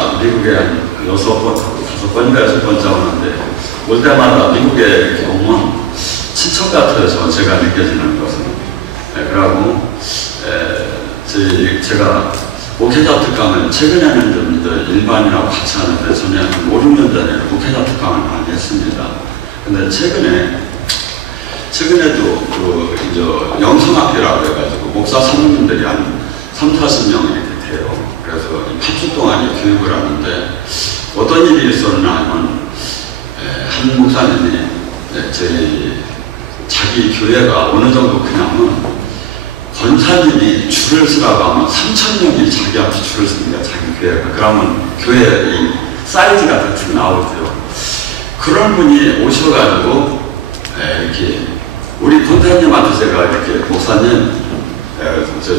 제가 미국에 한 6번, 5번인가 6번째 오는데 올 때마다 미국에 이렇게 오면 친척 같아서 제가 느껴지는 것은. 그러고 제가 목회자 특강을 최근에는 좀 일반이라고 같이 하는데 전에 한 5, 6년 전에 목회자 특강을 많이 했습니다. 근데 최근에도 이제 영성학교라고 해가지고 목사 사모님들이 한 30-40명이 이렇게 돼요. 그래서 8주 동안 교육을 하는데 어떤 일이 있었나 하면 한 목사님이 자기 교회가 어느 정도 크냐면 권사님이 줄을 서라고 하면 3,000명이 자기 앞에 줄을 섭니다. 자기 교회가. 그러면 교회 이 사이즈가 대충 나오죠. 그런 분이 오셔가지고 이렇게 우리 권사님한테 제가 이렇게 목사님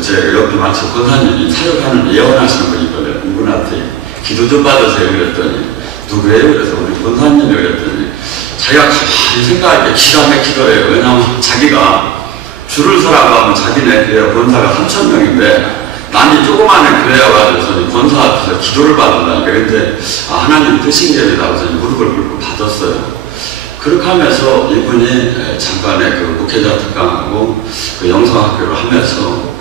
제 옆에 마치 권사님이 사역하는 예언하시는 분이거든요. 이분한테 기도 좀 받으세요. 그랬더니 누구예요? 그래서 우리 권사님이 그랬더니 자기가 가만히 생각할 때 기가 막히더래요. 왜냐하면 자기가 줄을 서라고 하면 자기네 교회 권사가 3,000명인데 남이 조그마한 교회여가지고 권사 앞에서 기도를 받는다니까. 그런데 하나님 뜻인 게이다 그래서 무릎을 꿇고 받았어요. 그렇게 하면서 이분이 잠깐의 그 목회자 특강하고 그 영성학교를 하면서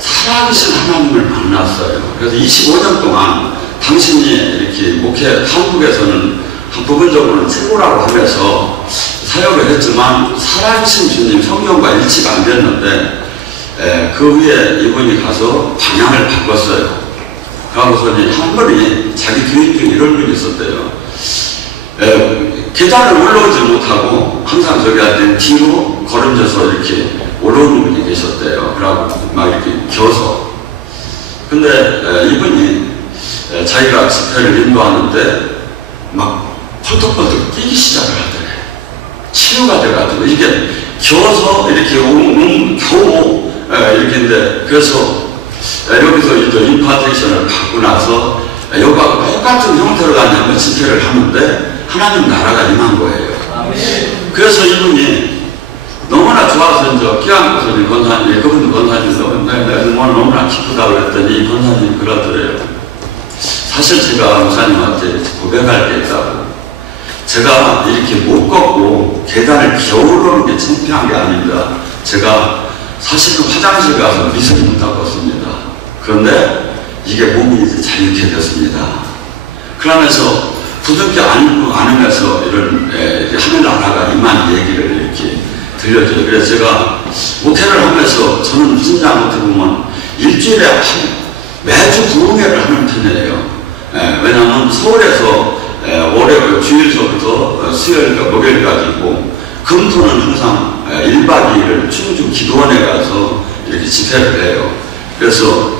살아계신 하나님을 만났어요. 그래서 25년 동안 당신이 이렇게 한국에서는 부분적으로는 최고라고 하면서 사역을 했지만 살아계신 주님 성경과 일치가 안 됐는데 그 후에 이분이 가서 방향을 바꿨어요. 그러고서는 한 분이 자기 교인 중에 이런 분이 있었대요. 계단을 올라오지 못하고 항상 저기 할 땐 뒤로 걸음져서 이렇게 올라오는 분이 계셨대요. 그러고 막 이렇게 겨서. 근데 이분이 자기가 집회를 인도하는데 막 펄떡펄떡 뛰기 시작을 하더래. 치유가 돼가지고 이게 겨서 이렇게 겨우 이렇게인데 그래서 여기서 이제 임파테이션을 받고 나서 여기가 똑같은 형태로 다니면 집회를 하는데 하나님 나라가 임한 거예요. 그래서 이분이 너무나 좋아서 이제 끼안고서 권사님, 그분도 권사님도 너무나 기쁘다고 그랬더니 이 권사님이 그러더래요. 사실 제가 목사님한테 고백할 게 있다고. 제가 이렇게 못 걷고 계단을 겨우 오르는 게 창피한 게 아닙니다. 제가 사실은 화장실 가서 미술을 못 닦았습니다. 그런데 이게 몸이 이제 자유케 됐습니다. 그러면서 부득이 않으면서 이런 하늘나라가 임한 얘기를 이렇게 들려줘요. 그래서 제가 목회를 하면서 저는 진짜 어떻게 보면 일주일에 매주 부흥회를 하는 편이에요. 왜냐하면 서울에서 월요일 주일서부터 수요일과 목요일까지 있고 금토는 항상 1박 2일을 충주 기도원에 가서 이렇게 집회를 해요. 그래서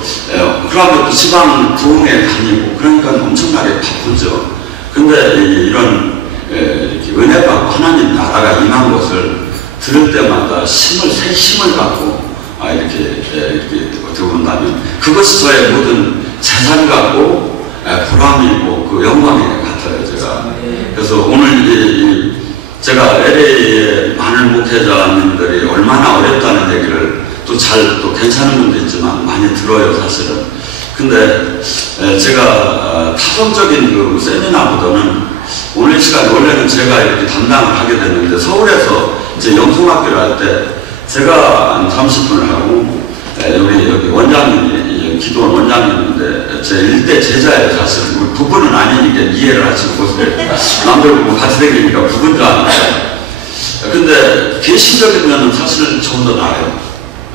그러면 또 지방 부흥회 다니고 그러니까 엄청나게 바쁘죠. 근데 이런 이렇게 은혜 받고 하나님 나라가 임한 것을 들을 때마다 새 힘을 받고 이렇게 어떻게 본다면 그것이 저의 모든 재산 같고 보람이고 그 영광이 같아요. 제가 그래서 오늘 제가 LA의 많은 목회자님들이 얼마나 어렵다는 얘기를 또 괜찮은 분도 있지만 많이 들어요. 사실은. 근데 제가 타성적인 그 세미나보다는 오늘 시간 원래는 제가 이렇게 담당을 하게 됐는데 서울에서 이제 영성학교를 할 때 제가 한 30분을 하고 여기 원장님이 기도원 원장님인데 제 일대 제자예요. 사실은 부부는 아니니까 이해를 하시고 남들 보고 같이 다니니까 부부인 줄 아는데 근데 개신적인 면은 사실은 좀 더 나아요.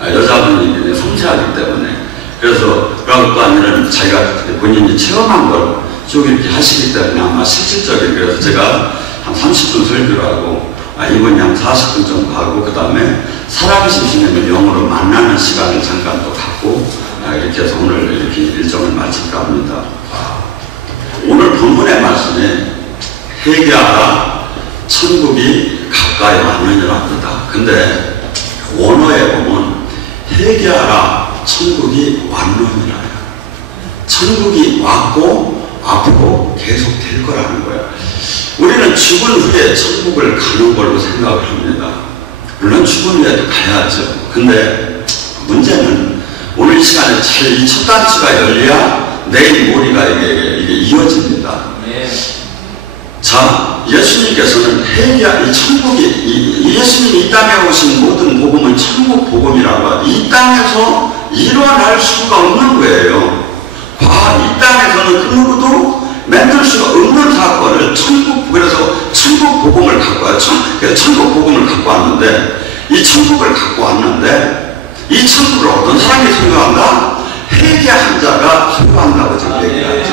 여자분이 섬세하기 때문에. 그래서 그런 거 아니라 자기가 본인이 체험한 걸 쭉 이렇게 하시기 때문에 아마 실질적인. 그래서 제가 한 30분 설교를 하고 이분이 한 40분 정도 하고 그 다음에 살아계신 주님을 영으로 만나는 시간을 잠깐 또 갖고 이렇게 해서 오늘 이렇게 일정을 마칠까 합니다. 오늘 본문의 말씀에 회개하라 천국이 가까이 왔느니라 합니다. 근데 원어에 보면 회개하라 천국이 왔느니라요. 천국이 왔고 앞으로 계속 될 거라는 거예요. 우리는 죽은 후에 천국을 가는 걸로 생각을 합니다. 물론 죽은 후에도 가야죠. 근데 문제는 오늘 이 시간에 이 첫 단추가 열려야 내일 모레가 이게 이어지는 이 천국이, 예수님이 이 땅에 오신 모든 복음을 천국 복음이라고 하죠. 이 땅에서 일어날 수가 없는 거예요. 이 땅에서는 그 누구도 만들 수가 없는 사건을 그래서 천국 복음을 갖고 와요. 천국 복음을 갖고 왔는데, 이 천국을 갖고 왔는데, 이 천국을 어떤 사람이 소유한다? 회개한 자가 소유한다고 지금 얘기하죠.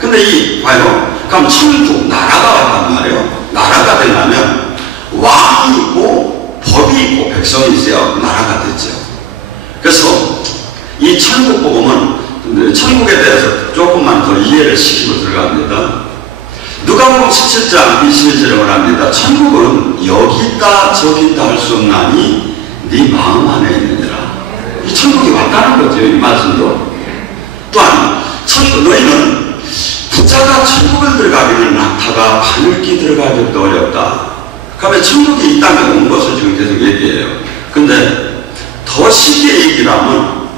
근데 봐요. 그럼 천국, 나라가 왔단 말이에요. 나라가 되려면 왕이 있고 법이 있고 백성이 있어야 나라가 되죠. 그래서 이 천국 복음은 천국에 대해서 조금만 더 이해를 시키고 들어갑니다. 누가복음 17장 21절에 말합니다. 천국은 여기 있다 저기 있다 할 수 없나니 네 마음 안에 있느니라. 이 천국이 왔다는 거죠. 이 말씀도. 또한 너희는 부자가 천국을 들어가기는 낙타가 바늘기 들어가기도 어렵다. 그러면 천국이 이 땅에 온 것을 지금 계속 얘기해요. 근데 더 쉽게 얘기를 하면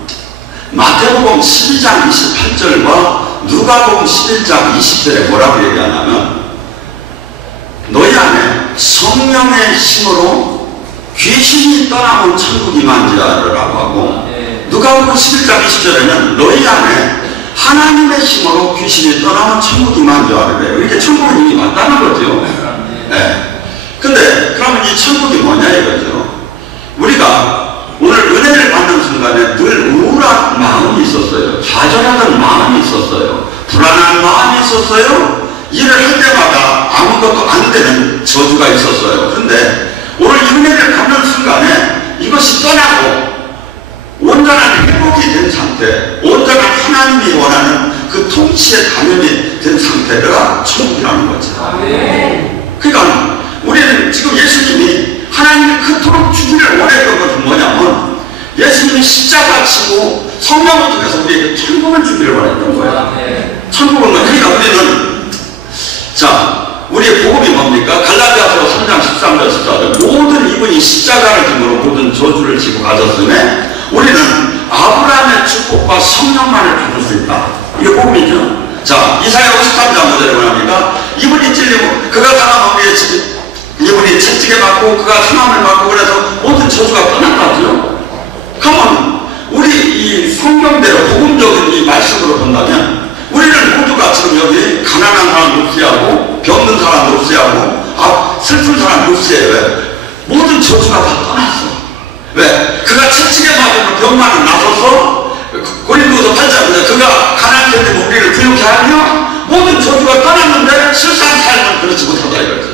마태복음 12장 28절과 누가복음 11장 20절에 뭐라고 얘기하냐면 너희 안에 성령의 힘으로 귀신이 떠나면 천국이 임한지라라고 하고, 누가복음 11장 20절에는 너희 안에 하나님의 힘으로 귀신이 떠나면 천국이 임한지라래요. 이렇게 천국은 이미 왔다는 거죠. 네. 근데 그러면 이 천국이 뭐냐 이거죠. 우리가 오늘 은혜를 받는 순간에 늘 우울한 마음이 있었어요. 좌절하는 마음이 있었어요. 불안한 마음이 있었어요. 일을 할 때마다 아무것도 안 되는 저주가 있었어요. 그런데 오늘 은혜를 받는 순간에 이것이 떠나고 온전한 회복이 된 상태, 온전한 하나님이 원하는 그 통치의 감염이 된 상태가 천국이라는 거죠. 그러니까 우리는 지금 예수님이 하나님이 그토록 주기를 원했던 것은 뭐냐면 예수님이 십자가 치고 성령을 통해서 우리에게 천국을 주기를 원했던 거예요. 천국은 그러니까 우리는 우리의 복음이 뭡니까? 갈라디아서 3장 13절 14절 모든 이분이 십자가를 짐으로 모든 저주를 지고 가졌으며 우리는 아브라함의 축복과 성령만을 받을 수 있다. 이게 복음이죠. 이사야 53장 5절에 뭐합니까? 이분이 찔리고 그가 당한 우리의 이분이 채찍에 맞고 그가 상함을 받고 그래서 모든 저주가 떠났다죠. 그러면 우리 이 성경대로 복음적인 이 말씀으로 본다면 우리는 모두가 지금 여기 가난한 사람 없이하고 병든 사람 없이하고 슬픈 사람 없이해요. 왜? 모든 저주가 다 떠났어. 왜? 그가 채찍에 맞으면 병만은 나서서 고린도서 8장에 그가 가난한 때문에 우리를 부유케 하며 모든 저주가 떠났는데 실상 삶은 그렇지 못하다 이거죠.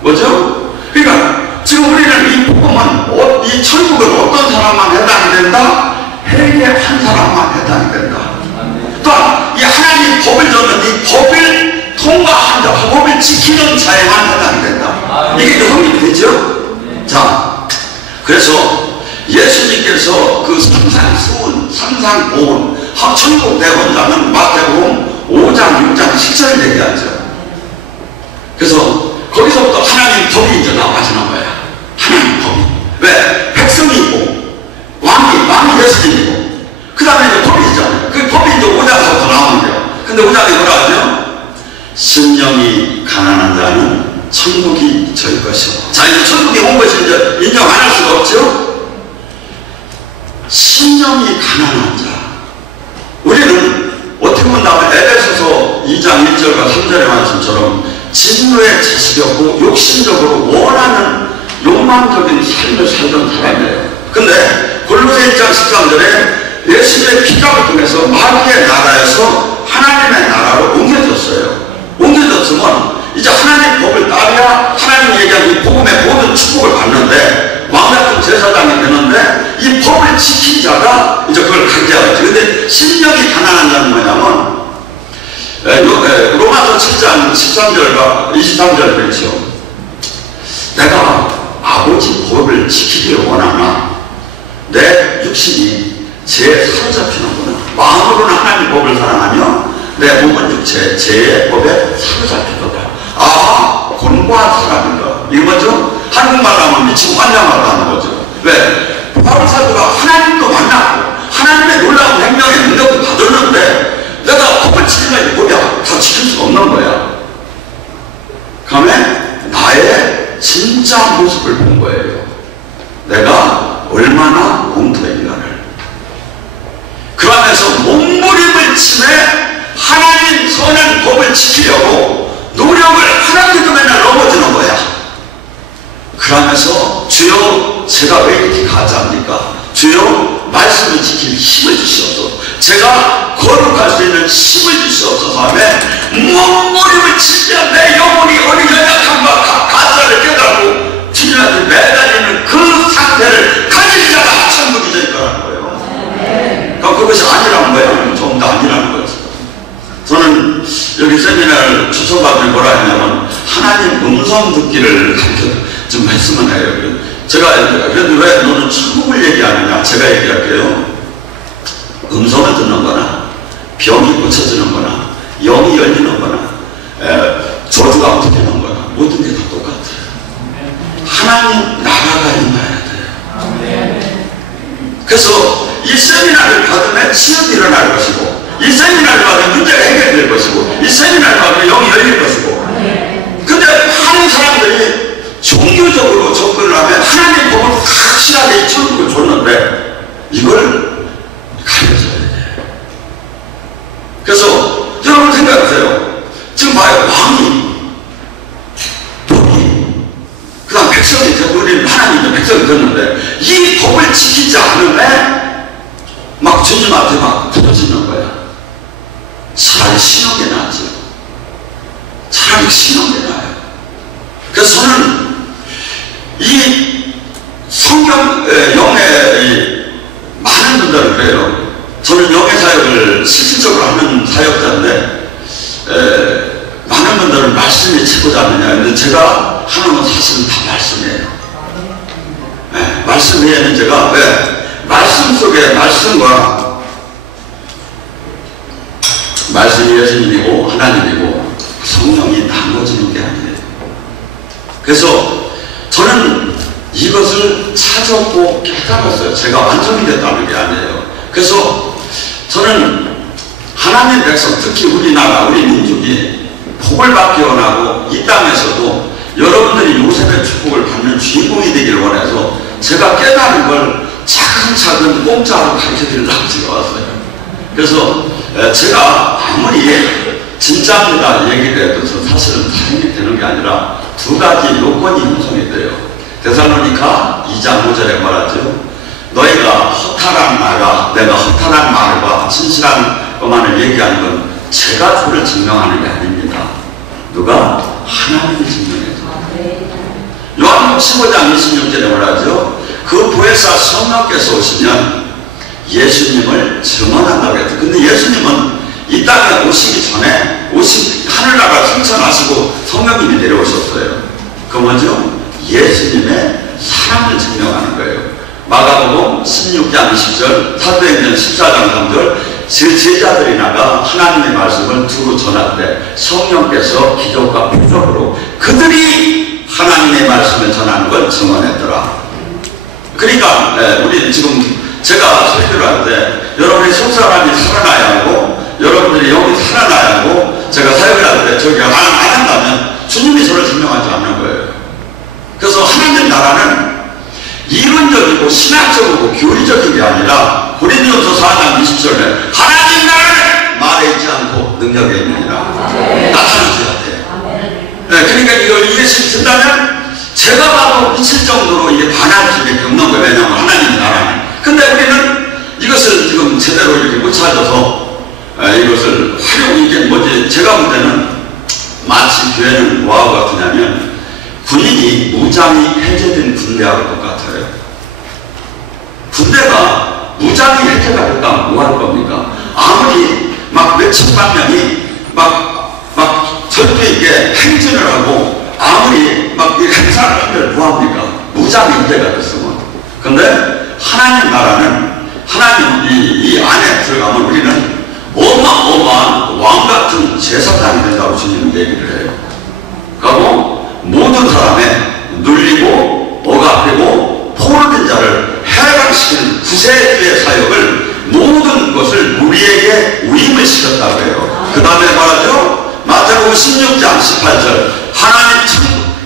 뭐죠? 그러니까 지금 우리는 이 복음은 이 천국은 어떤 사람만 해당이 된다? 회개한 사람만 해당이 된다. 또한 이 하나님 법을 줬는 이 법을 통과한 자, 법을 지키는 자에만 해당이 된다. 이게 성립이 되죠? 그래서 예수님께서 그 상상고운 천국 대원자는 마태복음 5장 6장 10절을 얘기하죠. 그래서 거기서부터 하나님 법이 이제 나와지는 거야. 하나님 법이. 왜? 백성이 있고 왕이 예수님이고 그 다음에 이제 법이 있잖아요. 그 법이 이제 5장에서부터 나오는 거예요. 근데 5장에 뭐라 하죠? 심령이 가난한 자는 천국이 저희 것이고. 이제 천국이 온 것이 이제 인정 안 할 수가 없죠? 심령이 가난한 자. 우리는 어떻게 본다면 에베소서 2장 1절과 3절의 말씀처럼 진노에 지시려고 욕심적으로 원하는 욕망적인 삶을 살던 사람이에요. 근데 골로새 1장 13절에 예수의 피값을 통해서 마귀의 나라에서 하나님의 나라로 옮겨졌어요. 옮겨졌으면 이제 하나님의 법을 따라야 하나님 얘기한 이 복음의 모든 축복을 받는데 왕 같은 제사장이 되는데 이 법을 지킨 자가 이제 그걸 강제하겠죠. 근데 심령이 가난한 자는 뭐냐면 로마서 7장 13절과 23절 그렇죠. 내가 아버지 법을 지키기를 원하나 내 육신이 죄에 사로잡히는구나. 마음으로는 하나님 법을 사랑하며 내 몸은 육체 죄의 법에 사로잡히도다. 곤고한 사람인가. 이거 뭐죠? 한국말로 하면 미치고 환장하고 하는 거죠. 왜? 바울 사도가 하나님도 만났고 하나님의 놀라운 행명의 능력을 받았는데 내가 법을 지키려고 법이야 다 지킬 수가 없는 거야. 그러면 법을 지키려고 노력을 하나님도 맨날 넘어지는 거야. 그러면서 주여 제가 왜 이렇게 가짜입니까? 주여 말씀을 지킬 힘을 주시옵소서. 제가 거룩할 수 있는 힘을 주시옵소서 하며 몸부림을 치며 내 영혼이 어린 연약함과 가짜를 깨닫고 주님한테 매달리는 그 상태를 가진 자가 천국이 될 거라는 거예요. 그러니까 그것이 아니라는 거예요. 좀 더 아니라는 거죠. 저는 여기 세미나를 주소받을 뭐라 했냐면 하나님 음성 듣기를 좀 했으면 해요. 제가 그래도 왜 너는 천국을 얘기하느냐? 제가 얘기할게요. 음성을 듣는 거나 병이 고쳐지는 거나 영이 열리는 거나 저주가 어떻게 되는 거나 모든 게 다 똑같아요. 하나님 나라가 임해야 돼요. 그래서 이 세미나를 받으면 치유도 일어날 것이고 이 세미나를 받으면 문제가 해결될 것이고 이 세미나를 받으면 영이 열릴 것이고 근데 많은 사람들이 종교적으로 접근을 하면 하나님의 법을 확실하게 천국을 줬는데 이걸 가르쳐야 돼요. 그래서 여러분 생각하세요. 지금 봐요. 왕이 법이 그 다음 백성이 우리는 하나님의 백성이 됐는데 이 법을 지키지 않으면 막 주님한테 막 부러지는 거야. 차라리 신은 게 낫죠. 차라리 신은 게 나아요. 그래서 저는 이 성경 영의 많은 분들은 그래요. 저는 영의 사역을 실질적으로 하는 사역자인데 많은 분들은 말씀이 최고지 않느냐. 근데 제가 하는 건 사실은 다 말씀이에요. 말씀 외에는 제가 왜 말씀 속에 말씀과 말씀이 예수님이고 하나님이고 성령이 나눠지는 게 아니에요. 그래서 저는 이것을 찾았고 깨달았어요. 제가 완전히 됐다는 게 아니에요. 그래서 저는 하나님 백성, 특히 우리나라, 우리 민족이 복을 받기 원하고 이 땅에서도 여러분들이 요셉의 축복을 받는 주인공이 되기를 원해서 제가 깨달은 걸 차근차근 공짜로 가르쳐드리려고 제가 왔어요. 그래서 제가 아무리 진짜입니다 얘기를 해도 저 사실은 다행이 되는 게 아니라 두 가지 요건이 형성이 돼요. 데살로니가 2장 5절에 말하죠. 너희가 허탈한 말과 내가 허탈한 말과 진실한 것만을 얘기하는 건 제가 저를 증명하는 게 아닙니다. 누가? 하나님이 증명해서. 요한복음 15장 26절에 말하죠. 그 보혜사 성령께서 오시면 예수님을 증언한다고 했죠. 근데 예수님은 이 땅에 오시기 전에 하늘나라 승천하시고 성령님이 내려오셨어요. 그 뭐죠? 예수님의 사랑을 증명하는 거예요. 마가복음 16장 20절, 사도행전 14장 3절, 제자들이 나가 하나님의 말씀을 두루 전할 때 성령께서 기적과 표적으로 그들이 하나님의 말씀을 전하는 걸 증언했더라. 그러니까 우리 지금 제가 설교를 할 때 여러분이 속사람이 살아나야 하고 여러분들이 영이 살아나야 하고 제가 사역을 할 때 저기 안 한다면 주님이 저를 증명하지 않는 거예요. 그래서 하나님 나라는 이론적이고 신학적이고 교리적인 게 아니라 고린도전서 4장 20절에 하나님 나라는 말에 있지 않고 능력에 있느니라. 나타나줘야 돼. 그러니까 이걸 이해시킨다면 제가 봐도 미칠 정도로 이게 반할 수밖에 없는 거예요. 왜냐하면 하나님 나라는. 근데 우리는 이것을 지금 제대로 이렇게 못 찾아서 이것을 활용, 이게 뭐지? 제가 볼 때는 마치 교회는 뭐하고 같으냐면 군인이 무장이 해제된 군대하고 똑같아요. 군대가 무장이 해제가 됐다면 뭐 할 겁니까? 아무리 막 몇천만 명이 막 절대 이게 행진을 하고 아무리 막 행사를 하면 뭐합니까? 무장이 해제가 됐으면. 근데 하나님 나라는 하나님 이 안에 들어가면 우리는 어마어마한 왕같은 제사장이 된다고 주님은 얘기를 해요. 그리고 모든 사람의 눌리고 억압되고 포로된 자를 해방시키는 구세주의 사역을 모든 것을 우리에게 위임을 시켰다고 해요. 그 다음에 말하죠. 마태복음 16장 18절 하나님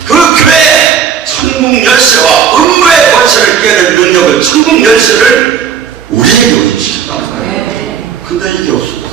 그 교회에 천국 열쇠와 음부의 권세를 깨는 능력을 천국 열쇠를 우리에게 위임시켰다는 거예요. 근데 이게 없어졌어.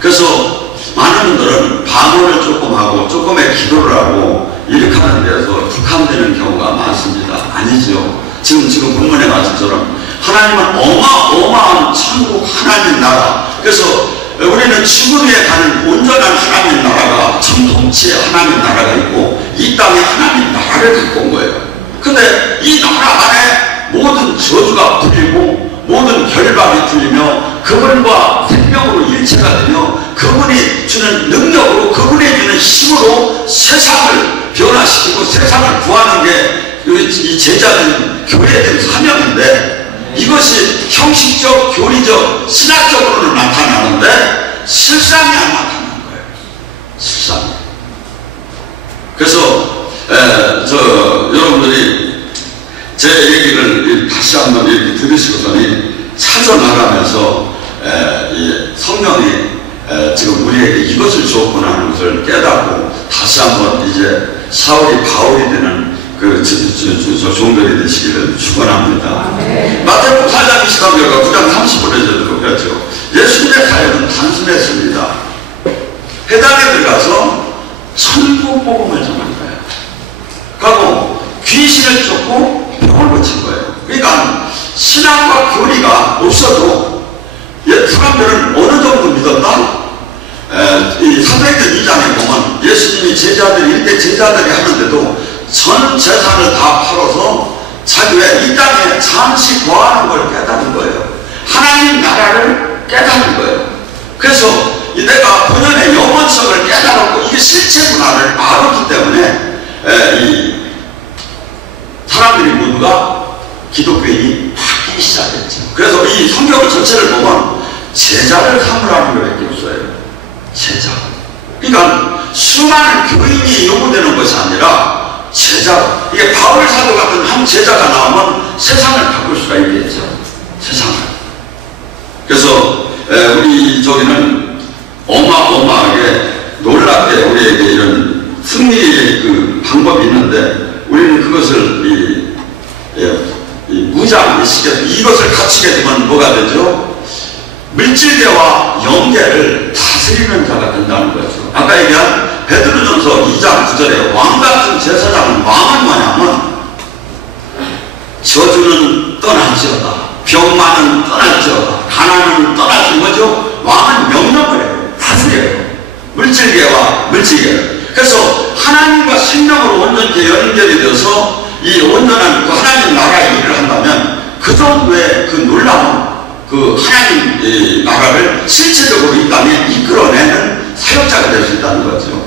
그래서 많은 분들은 방언을 조금 하고 조금의 기도를 하고 이렇게 하는 데서 국한되는 경우가 많습니다. 아니죠. 지금 본문의 말씀처럼 하나님은 어마어마한 천국 하나님 나라, 그래서 우리는 지구 위에 가는 온전한 하나님 나라가 전통치의 하나님 나라가 있고 이 땅에 하나님 나라를 갖고 온 거예요. 근데 이 나라 안에 모든 저주가 풀리고 모든 결박이 풀리며 그분과 생명으로 일체가 되며 그분이 주는 능력으로 그분이 주는 힘으로 세상을 변화시키고 세상을 구하는 게 이 제자된 교회된 사명인데, 이것이 형식적, 교리적, 신학적으로는 나타나는데 실상이 안 나타나는 거예요. 실상이. 그래서 여러분들이 제 얘기를 다시 한번 이렇게 들으시고서는 찾아나가면서 성령이 지금 우리에게 이것을 주었구나 하는 것을 깨닫고 다시 한번 이제 사울이 바울이 되는 그 종들이 되시기를 축원합니다. 마태복음 4장 23절과 9장 30절에도 그렇죠. 예수님의 사역은 단순했습니다. 회당에 들어가서 천국 복음을 전한 거예요. 그리고 귀신을 쫓고 병을 고친 거예요. 그러니까 신앙과 교리가 없어도 사람들은 어느 정도 믿었다? 이 사도행전 2장에 보면 예수님이 일대 제자들이 하는데도 전 재산을 다 팔아서 자기의 이 땅에 잠시 거하는 걸 깨닫는 거예요. 하나님 나라를 깨닫는 거예요. 그래서 내가 본연의 영원성을 깨달았고 이게 실체 문화를 알았기 때문에 이 사람들이 모두가 기독교인이 바뀌기 시작했죠. 그래서 이 성경 전체를 보면 제자를 삼으라는 것밖에 없어요. 제자. 그러니까 수많은 교인이 요구되는 것이 아니라 제자. 이게 바울 사도 같은 한 제자가 나오면 세상을 바꿀 수가 있겠죠. 세상을. 그래서 우리 저기는 어마어마하게 놀랍게 우리에게 이런 승리의 그 방법이 있는데 우리는 그것을 무장시켜서 이것을 갖추게 되면 뭐가 되죠? 물질계와 영계를 다스리는 자가 된다는 거죠. 아까 얘기한 베드로전서 2장 9절에 왕같은 제사장은 왕은 뭐냐면 저주는 떠날지어다, 병만은 떠날지어다, 가난은 떠날지 뭐죠? 왕은 명령을 해요. 다스려요. 물질계와 물질계를. 그래서 하나님과 생명으로 온전히 연결이 되어서 이 온전한 그 하나님 나라의 일을 한다면 그 정도의 그 놀라운 그 하나님 나라를 실질적으로 이 땅에 이끌어내는 사역자가 될 수 있다는 거죠.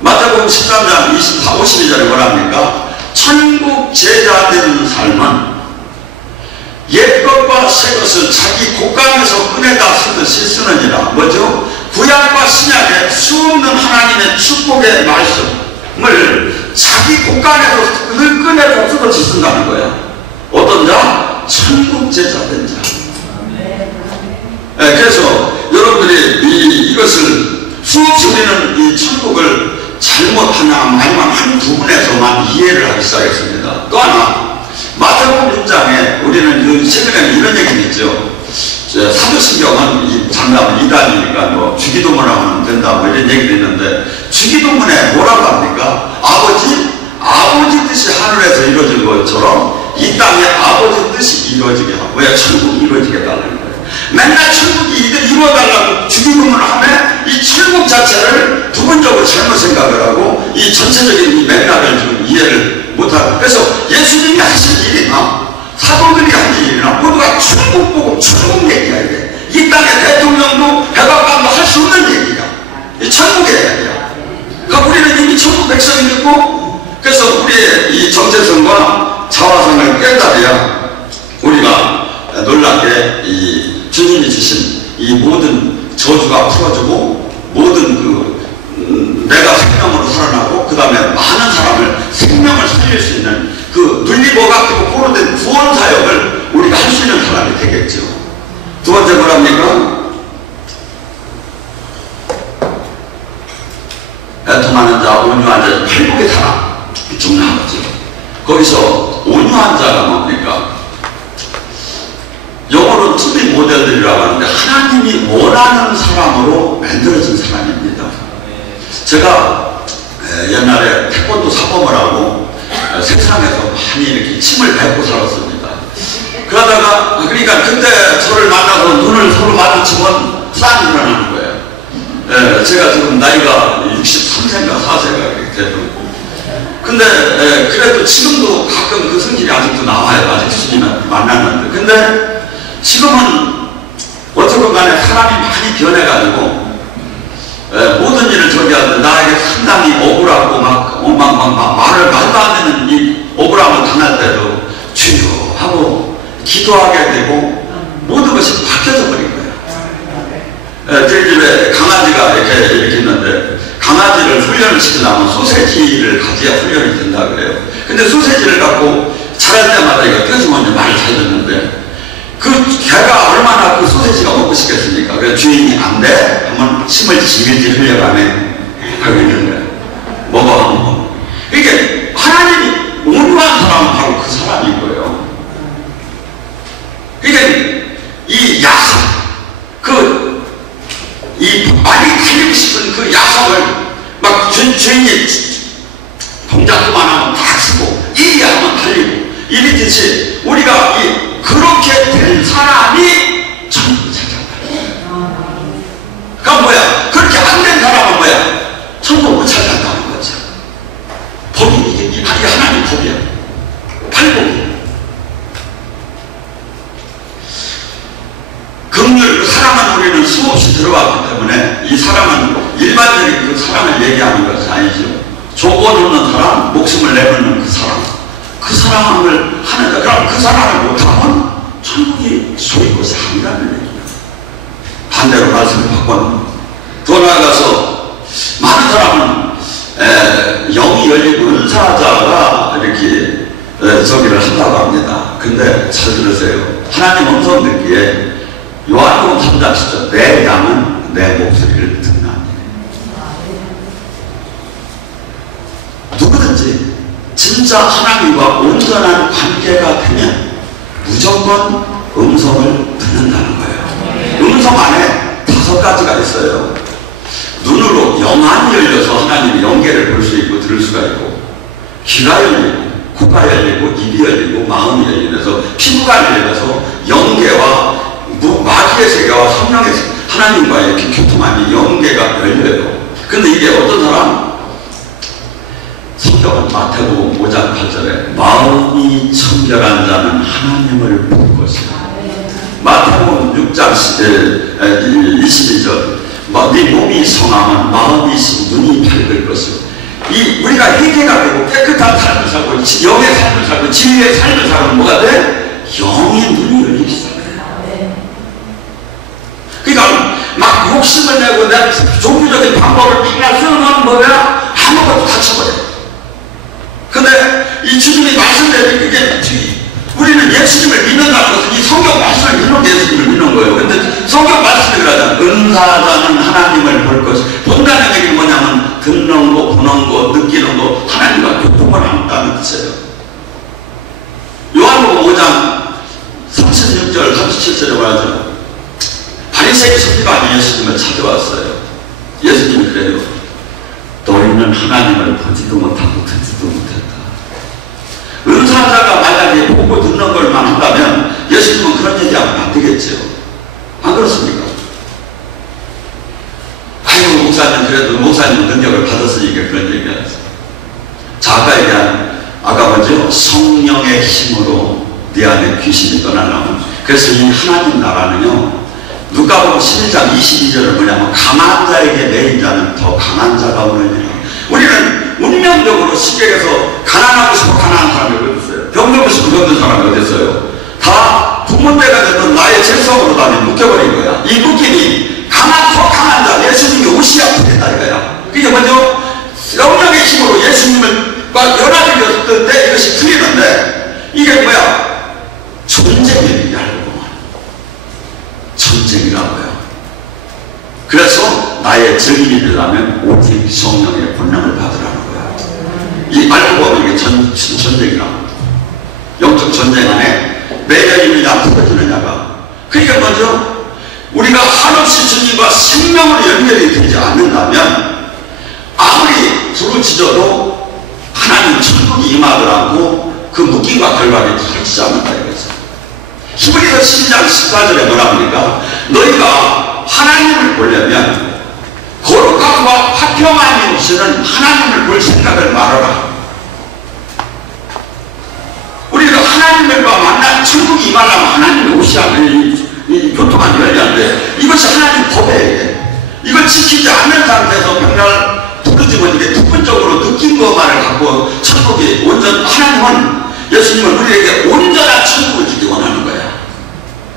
마태복음 13장 52절에 뭐랍니까? 천국 제자 되는 삶은 옛것과 새것을 자기 곡간에서 꺼내다 쓰듯이 쓰느니라. 뭐죠? 구약과 신약의 수없는 하나님의 축복의 말씀을 자기 곡간에서 꺼내서 쓰듯이 쓴다는 거야. 어떤 자? 천국 제자 된 자. 그래서 여러분들이 이것을 수없이 우리는 이 천국을 잘못하나 아니면 한 부분에서만 이해를 하기 시작했습니다. 또 하나 마태복음 6장에 우리는 최근에는 이런 얘기를 했죠. 사도신경은 장담은 이단이니까 뭐 주기도문 하면 된다 뭐 이런 얘기도 있는데 주기도문에 뭐라고 합니까? 아버지 뜻이 하늘에서 이루어진 것처럼 이 땅에 아버지 뜻이 이루어지게 하고 왜 천국이 이루어지게 달라는 거예요. 맨날 천국이 이루어달라고 주기도문을 하면 이 천국 자체를 부분적으로 잘못 생각을 하고 이 전체적인 이 맥락을 좀 이해를 못하고, 그래서 예수님이 하신 일이나 사도들이 한 일이나 모두가 천국 보고 천국 얘기야. 이게 이 땅의 대통령도 백악관도 할 수 없는 얘기야. 이 천국의 얘기야. 그러니까 우리는 이미 천국 백성이 됐고, 그래서 우리의 이 정체성과 자화성을 깨달아야 우리가 놀랍게 이 주님이 주신 이 모든 저주가 풀어지고 모든 내가 생명으로 살아나고 그 다음에 많은 사람을 생명을 살릴 수 있는 그 눌리버각되고 포로된 구원 사역을 우리가 할 수 있는 사람이 되겠죠. 두 번째 뭐랍니까? 애통하는 자, 온유한 자, 팔복의 사람 중요하죠. 거기서 온유한 자가 뭡니까? 영어로 투비 모델들이라고 하는데 하나님 하나님이 원하는 사람으로 만들어진 사람입니다. 제가 옛날에 태권도 사범을 하고 세상에서 많이 이렇게 침을 뱉고 살았습니다. 그러다가 그러니까 그때 저를 만나서 눈을 서로 마주치면 싸움이 일어나는 거예요. 제가 지금 나이가 63세인가 4세가 이렇게 되고, 근데 그래도 지금도 가끔 그 성질이 아직도 나와요. 아직 주님을 만났는데. 근데 지금은 어쨌건 간에 사람이 많이 변해가지고 모든 일을 저기 하는데 나에게 상당히 억울하고 막 말을 말도 안 되는 이 억울함을 당할 때도 주여 하고 기도하게 되고 모든 것이 바뀌어져 버린 거예요. 저희 집에 강아지가 이렇게 있는데 강아지를 훈련을 시키려면 소세지를 가져야 훈련이 된다 그래요. 근데 소세지를 갖고 자랄 때마다 이거 떼주면 이제 말을 잘 듣는데 그 개가 얼마나 그 소세지가 먹고 싶겠습니까? 그래서 주인이 안 돼? 하면 침을 질질 흘려가네 하고 있는 거예요. 먹어 하면 먹어. 이게 하나님이 온유한 사람은 바로 그 사람인 거예요. 그러니까 이 야성, 이 많이 달리고 싶은 그 야성을 막 주인이 동작만 하면 다 쓰고 일이 하면 달리고 이랬듯이 우리가 그렇게 된 사람이 천국을 찾아간다. 그러니까 뭐야? 그렇게 안 된 사람은 뭐야? 천국을 못 찾아간다는 거죠. 법이 이게 하나님 법이야. 팔복이야. 긍휼, 사랑은 우리는 수없이 들어왔기 때문에 이 사람은 일반적인 그 사람을 얘기하는 것이 아니죠. 조건 없는 사람, 목숨을 내놓는 그 사람, 그 사람을 하는데, 그럼 그 사람을 못하면 천국이 소위 것이 아니라는 얘기예요. 반대로 말씀을 바꿔놓은. 더 나아가서 많은 사람은 영이 열리고 은사자가 이렇게 저기를 한다고 합니다. 근데 잘 들으세요. 하나님 음성 듣기에 요한복음 3장 10절 내 양은 내 목소리를 듣나니. 누구든지 진짜 하나님과 온전한 관계가 되면 무조건 음성을 듣는다는 거예요. 음성 안에 5가지가 있어요. 눈으로 영안이 열려서 하나님의 영계를 볼 수 있고 들을 수가 있고, 귀가 열리고 코가 열리고 입이 열리고 마음이 열리면서 피부가 열려서 영계와 마귀의 세계와 성령의 세계, 하나님과의 이렇게 교통하는 영계가 열려요. 근데 이게 어떤 사람? 성경은 마태복음 5장 8절에 마음이 청결한 자는 하나님을 볼 것이다. 마태복음 6장 22절 네 몸이 성하면 마음이 눈이 밝을 것이고, 우리가 회개가 되고 깨끗한 삶을 살고 영의 삶을 살고 진리의 삶을 살면 뭐가 돼? 영의 눈이 열리기 시작해요. 그러니까 막 욕심을 내고 내가 종교적인 방법을 하나 쓰면 뭐야? 아무것도 다쳐버려. 근데 이 주님이 말씀대로 그게 우리는 예수님을 믿는다는 것은 이 성경 말씀을 믿는 게 예수님을 믿는 거예요. 근데 성경 말씀이 그러잖아. 은사자는 하나님을 볼 것이. 본다는 얘기는 뭐냐면 듣는 거, 보는 거, 느끼는 거, 하나님과 교통을 한다는 뜻이에요. 요한복음 5장 36절 37절에 말하죠. 바리새인 서기관이 예수님을 찾아왔어요. 예수님이 그래요. 너희는 하나님을 보지도 못하고 듣지도 못했다. 은사자가 만약에 보고 듣는 걸만 한다면 예수님은 그런 얘기하면 안 되겠죠. 안 그렇습니까? 아이고 목사님 그래도 목사님 능력을 받았으니까 그런 얘기하죠. 자, 아까 얘기한 뭐죠? 성령의 힘으로 네 안에 귀신이 떠나려면, 그래서 이 하나님 나라는요, 누가복음 11장 22절을 뭐냐면 강한 자에게 매인 자는 더 강한 자가 오느니라. 우리는 운명적으로 시계에서 가난하고 싶어 가난한 사람이 어디 있어요? 병들고 싶어 병든 사람이 어디 있어요? 다 부모때가 되던 나의 죄성으로 다 묶여버린 거야. 이 묶임이 강한 자, 예수님이 옷이 아프겠다 이거야. 그게 먼저 영령의 힘으로 예수님을 연합이 때 이것이 풀리는데, 이게 뭐야? 전쟁이 알고 전쟁이라고요. 그래서 나의 증인이 되려면 오직 성령의 권능을 받으라는 거야. 이 알고 보면 이게 전쟁이라고. 영적 전쟁 안에 매여있느냐 풀어지느냐가. 그러니까 먼저 우리가 한없이 주님과 생명으로 연결이 되지 않는다면 아무리 부르짖어도 하나님 천국이 임하더라고 그 묶임과 결박이 터지지 않는다 이거죠. 히브리서 12장 14절에 뭐라 합니까? 너희가 하나님을 보려면 거룩함과 화평함이 없이는 하나님을 볼 생각을 말아라. 우리가 하나님과 만나 천국이 임하려면 하나님이 오셔야 이 교통한 열리한데 이것이 하나님 법이에요. 이걸 지키지 않는 상태에서 백날 부르짖으면 이게 부분적으로 느낀 것만을 갖고 천국이 하나님은 예수님은 우리에게 온전한 천국을 주기 원하는 거야.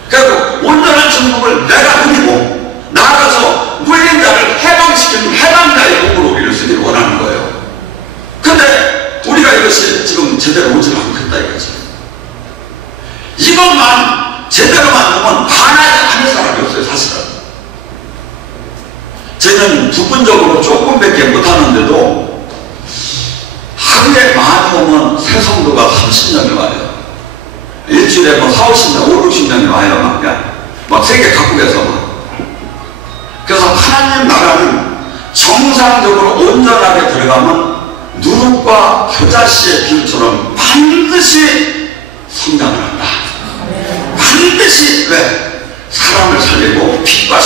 그래서 온전한 천국을 내가 누리고 나아가서 무해인자를 해방시키는 해방자의 몸으로 우리를 쓰기를 원하는 거예요. 근데 우리가 이것이 지금 제대로 오지 않겠다 이거죠. 이것만 제대로만 보면 반하지 않을 사람이 없어요 사실은. 저는 부분적으로 조금밖에 못하는데도 하루에 많이 오면 새 성도가 30명이 와요. 일주일에 뭐 4, 50명, 5, 60명이 와요. 막 세계 각국에서 막. 그래서 하나님 나라는 정상적으로 온전하게 들어가면 누룩과 겨자씨의 비유처럼 반드시 성장을 한다. 반드시 왜? 사람을 살리고 빛과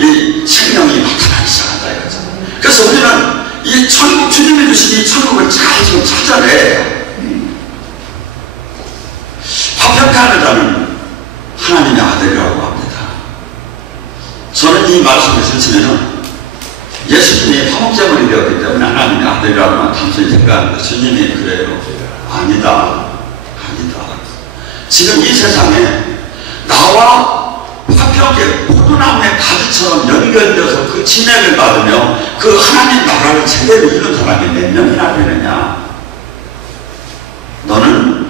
이 생명이 나타나기 시작한다 이거죠. 그래서 우리는 이 천국, 주님이 주신 이 천국을 잘 지금 찾아내야 해요. 화평케 하는 자는 하나님의 아들이라고 합니다. 저는 이 말씀을 들으시면은 예수님이 화목제물이 되었기 때문에 하나님의 아들이라고만 단순히 생각하는데 주님이 그래요? 아니다. 지금 이 세상에 나와 화평하게 포도나무의 가지처럼 연결되어서 그 진액을 받으며 그 하나님 나라를 제대로 이룬 사람이 몇 명이나 되느냐? 너는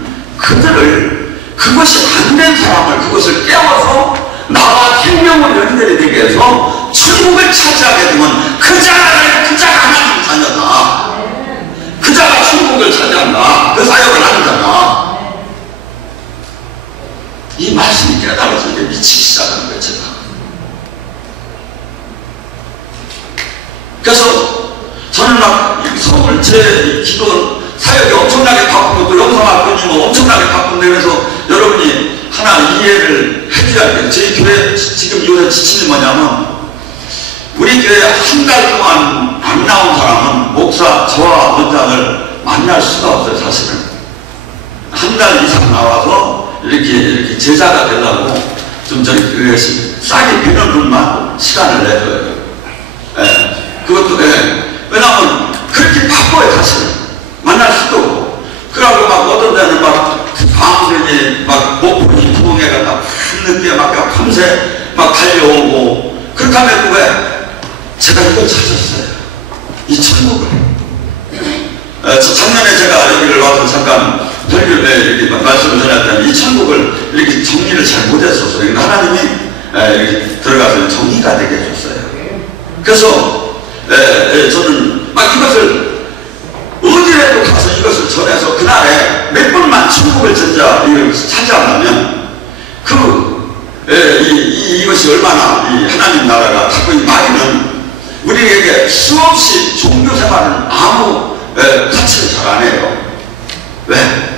그것이 안 된 사람을 그것을 깨워서 나와 생명을 연결이 되게 해서 천국을 차지하게 되면 그 자가 하나님 자녀다. 그 자가 천국을 차지한다. 그 사역을 하는 자다. 이 말씀이 깨달아서 이제 미치기 시작하는 거예요, 제가. 그래서 저는 막 성을 제 기도 사역이 엄청나게 바쁘고 또 영상학교니 뭐 엄청나게 바쁜데 그래서 여러분이 하나 이해를 해줘야 돼요. 저희 교회 지금 요새 지침이 뭐냐면 우리 교회 한 달 동안 안 나온 사람은 목사 저와 원장을 만날 수가 없어요, 사실은. 한 달 이상 나와서 이렇게 제자가 되려고 좀 싸게 비는 분만 시간을 내줘요. 예. 그것도, 왜냐하면 그렇게 바빠요, 사실은. 만날 수도 없고. 그러고 막 어떤 데는 막 밤새니 막 목풀이 구멍에 갔다 늦게 막 밤새 막 달려오고. 그렇게 하면 왜? 제가 이걸 찾았어요. 이 천국을. 작년에 제가 여기를 와서 잠깐 이렇게 말씀을 전할 때 이 천국을 이렇게 정리를 잘 못했었어요. 그러니까 하나님이 이렇게 들어가서 정리가 되게 해줬어요. 그래서 저는 막 이것을 어디라도 가서 이것을 전해서 그날에 몇 번만 천국을 차지한다면 이것이 얼마나 이 하나님 나라가 자꾸 이 마귀는 우리에게 수없이 종교 생활은 아무 가치를 잘 안 해요. 왜?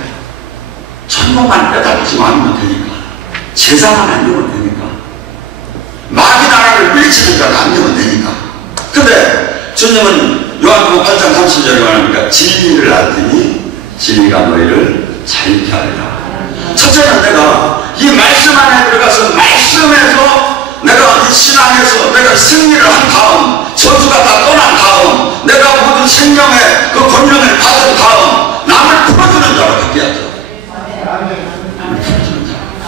천국만 빼달리지 않으면 되니까. 제사만 안 되면 되니까. 마귀 나라를 밀치는 자가 안 되면 되니까. 근데 주님은 요한복음 8장 30절에 말합니까? 진리를 알더니 진리가 너희를 자유케 하리라. 첫째는 내가 이 말씀 안에 들어가서 말씀에서 내가 이 신앙에서 내가 승리를 한 다음 저주가 다 떠난 다음 내가 모든 생명의 그 권능을 받은 다음 남을 풀어주는 자로 바뀌어야죠.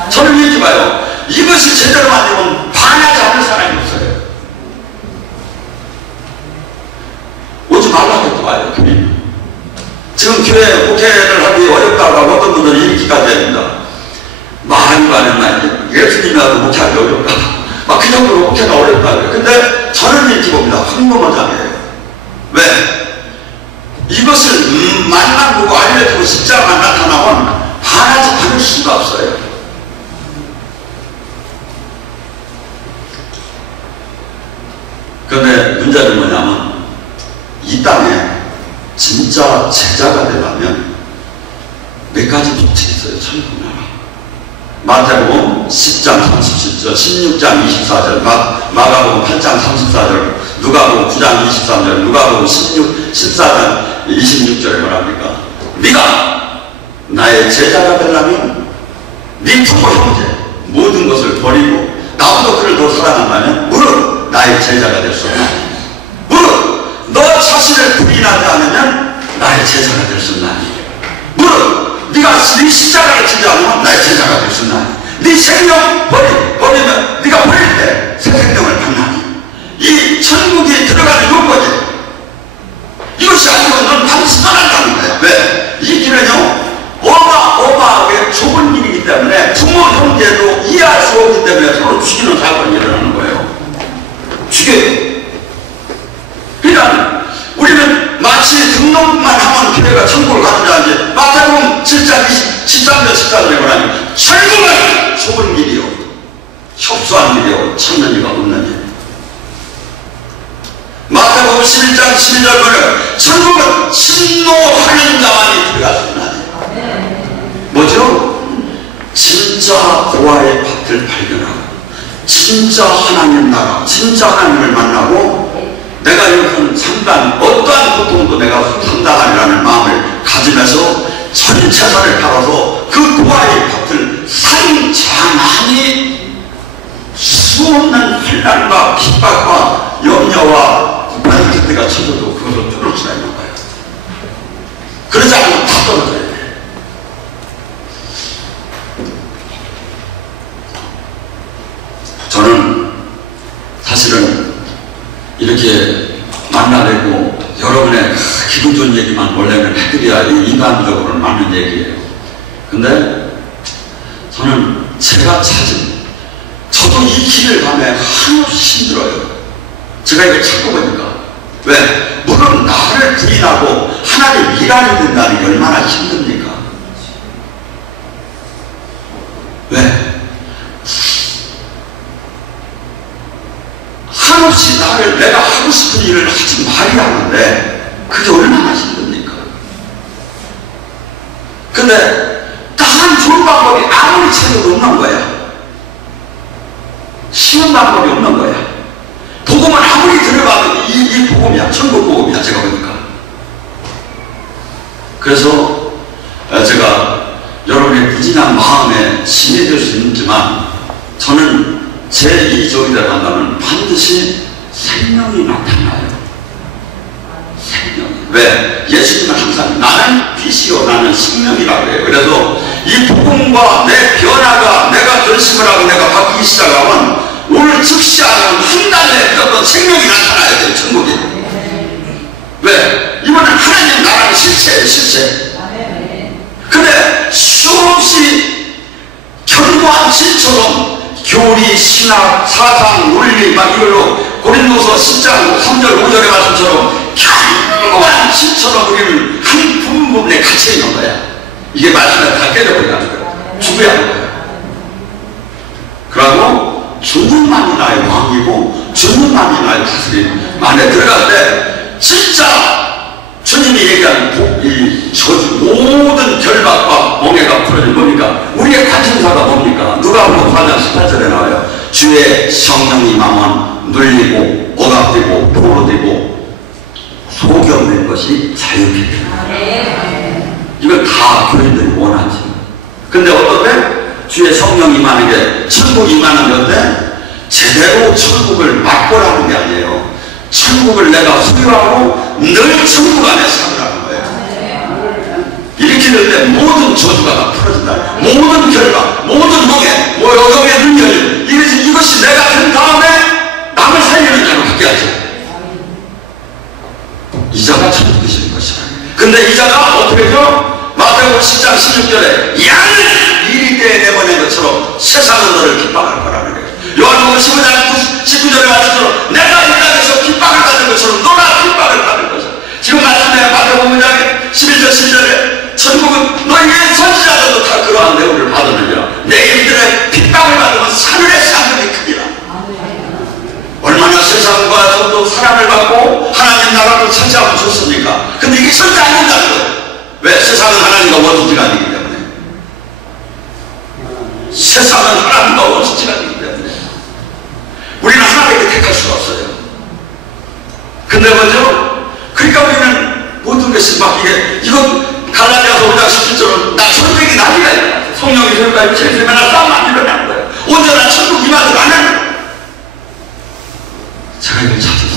저는 얘기 봐요. 이것이 제대로 안 되면 반하지 않을 사람이 없어요. 오지 말라고 또 와요. 지금 교회 목회를 하기 어렵다고 하고 어떤 분들은 이렇게까지 합니다. 말이 많은 예수님이 와도 목회하기 어렵다. 막 그 정도로 목회가 어렵다고요. 근데 저는 이렇게 봅니다. 황금어장이에요. 왜? 이것을 말만 보고 알려주고 십자가만 나타나면 반하지 않을 수가 없어요. 그런데 문제는 뭐냐면 이 땅에 진짜 제자가 되려면 몇 가지 법칙이 있어요. 천국 나라. 마태복음 10장 37절, 16장 24절, 마가복음 8장 34절, 누가복음 9장 23절, 누가복음 14장 26절에 뭐랍니까? 네가 나의 제자가 되려면 네 부모 형제 모든 것을 버리고 나보다 그를 더 사랑한다면 무릇 나의 제자가 될 수 없나? 무릇 너 자신을 부인하지 않으면 나의 제자가 될 수 없나니? 무릇 네가 네 십자가를 지지 않으면 나의 제자가 될 수 없나니? 네 생명 버리면 네가 버릴 때 새 생명을 받나니? 이 천국에 들어가는 요건이 이것이 아니고 넌 반드시 떠난다는 거야. 왜? 이 길은요 어마어마하게 좁은 길이기 때문에 부모 형제도 이해할 수 없기 때문에 서로 죽이는 사건이 일어나는 거예요. 죽여요. 그러니까 우리는 마치 등록만 하면 교회가 천국을 가는 줄 알지. 마태복음 7장 13절 14절에 뭐라니? 천국은 좁은 길이요 협소한 길이요 찾는 이가 없는 길. 마태복음 11장 12절 보면 천국은 진노하는 자만이 들어갈 수 있나니? 뭐죠? 진짜 고아의 밭을 발견하고 진짜 하나님 나라, 진짜 하나님을 만나고 내가 이렇게 상당 어떠한 고통도 내가 상당하리라는 마음을 가지면서 전 재산을 팔아서 그 고아의 밭을 산장하니 수없는 환난과 핍박과 염려와 그때가 쳐져도 그것을 뚫을 수가 있는 거예요. 그러지 않으면 다 떨어져야 돼. 저는 사실은 이렇게 만나내고 여러분의 기분 좋은 얘기만 원래는 해드려야 인간적으로는 맞는 얘기예요. 근데 저는 제가 찾은 저도 이 길을 가면 한없이 힘들어요. 제가 이걸 찾고 보니까 왜? 물론 나를 부인하고 하나님 일하게 된다는 게 얼마나 힘듭니까? 왜? 한없이 나를 내가 하고 싶은 일을 하지 말아야 하는데 그게 얼마나 힘듭니까? 근데 다른 좋은 방법이 아무리 찾아도 없는 거야. 쉬운 방법이 없는 거야. 복음은 아무리 들어가도 이 복음이야. 천국 복음이야. 제가 보니까. 그래서 제가 여러분의 부진한 마음에 짐이 될 수 있지만 저는 제 이 저기를 만나면 반드시 생명이 나타나요. 생명이. 왜? 예수님은 항상 나는 빛이요 나는 생명이라고 해요. 그래서 이 복음과 내 변화가 내가 결심을 하고 내가 바뀌기 시작하면 오늘 즉시 하면 한 달에 어떤 생명이 나타나야 돼요. 천국이. 왜? 이번엔 하나님 나라는 실체예요. 실체. 근데 수없이 견고한 실처럼 교리, 신학, 사상, 논리 막 이걸로 고린도서 10장 3절 5절의 말씀처럼 견고한 실처럼 우리는 한 부분에 갇혀 있는 거야. 이게 말씀에 다 깨져버리는 거야. 죽어야 하는 거야. 그러고 주님만이 나의 왕이고 주님만이 나의 다스림 안에 들어갈 때 진짜 주님이 얘기한 이 저주 모든 결박과 멍해가 풀어진 뭡니까? 우리의 관심사가 뭡니까? 누가복음 4장 18절에 나와요. 주의 성령이 임하면 눌리고 억압되고 포로되고 소경된 것이 자유케 됩니다. 이걸 다 교인들이 원하지. 근데 어떤데? 주의 성령이 임하는 게 천국이 임하는 건데 제대로 천국을 맛보라는 게 아니에요. 천국을 내가 소유하고 늘 천국 안에 살으라는 거예요. 이렇게 될 때 모든 저주가 다 풀어진다. 모든 결과, 모든 멍에, 여경의 능력, 이것이 내가 된 다음에 남을 살리는 자로 바뀌어야죠. 이자가 천국 되시는 것이야. 근데 이자가 어떻게 되죠? 마태복음 10장 16절에 양을 이리 때에 내보낸 것처럼 세상은 너를 핍박할 거라는 거예요. 요한복음 15장 19절에 말씀처럼 내가 이 땅에서 핍박을 받은 것처럼 너나 핍박을 받을 것이야. 지금 말씀에 마태복음 11절 12절에 천국은 너희의 선지자들도 다 그러한 대우를 받았느니라. 내 이들의 핍박을 받으면 하늘의 상급이 크리라. 얼마나 세상과 여러분도 사랑을 받고 하나님 나라도 차지하면 좋습니까? 근데 이게 절대 안 된다는 거예요. 왜? 세상은 하나님과 원수지가 아니기 때문에. 세상은 하나님과 원수지가 아니기 때문에 우리는 하나님에게 택할 수가 없어요. 근데 먼저 그러니까 우리는 모든 것이 막 이건 갈라디아서 5장 17절은 나 천국이 나기가 있다. 성령이 저희가 일체에서 맨날 싸움 안 일어나는 거예요. 온전한 천국 임하지 않는 거예요. 제가 이걸 찾았어요.